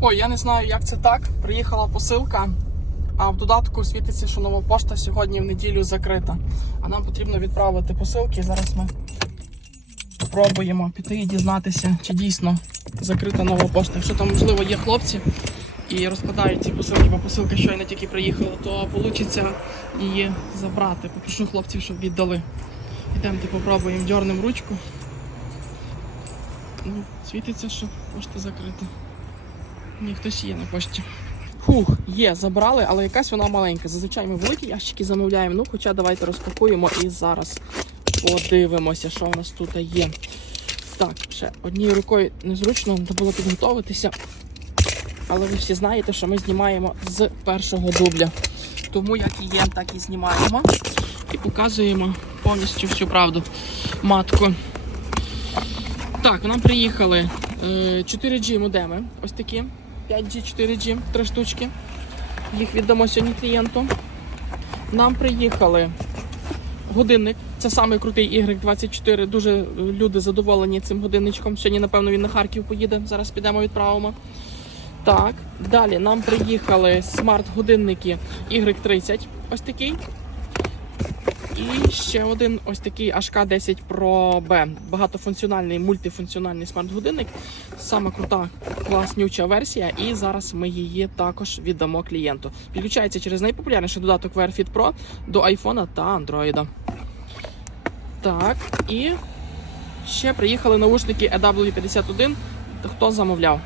Ой, я не знаю, як це так. Приїхала посилка, а в додатку світиться, що нова пошта сьогодні в неділю закрита. А нам потрібно відправити посилки. Зараз ми спробуємо піти і дізнатися, чи дійсно закрита нова пошта. Якщо там, можливо, є хлопці і розкладають ці посилки, бо посилка щойно тільки приїхала, то вийде її забрати. Попрошу хлопців, щоб віддали. Йдемо, попробуємо, дьорнемо ручку. Ну, світиться, що пошта закрита. Ні, хтось є на пошті. Фух, є, забрали, але якась вона маленька. Зазвичай ми великі ящики замовляємо. Ну, хоча давайте розпакуємо і зараз подивимося, що в нас тут є. Так, ще однією рукою незручно треба було підготуватися. Але ви всі знаєте, що ми знімаємо з першого дубля. Тому як і є, так і знімаємо. І показуємо повністю всю правду матку. Так, нам приїхали е, 4G модеми. Ось такі. 5G, 4G, три штучки. Їх віддамо сьогодні клієнту. Нам приїхали годинник. Це самий крутий Y24. Дуже люди задоволені цим годинничком. Сьогодні, напевно, він на Харків поїде. Зараз підемо відправимо. Так, далі нам приїхали смарт-годинники Y30. Ось такий. І ще один ось такий HK10 Pro B. Багатофункціональний, мультифункціональний смарт-годинник. Саме крута, класнюча версія. І зараз ми її також віддамо клієнту. Підключається через найпопулярніший додаток Wear Fit Pro до iPhone та Android. Так, і ще приїхали наушники EW51. Хто замовляв?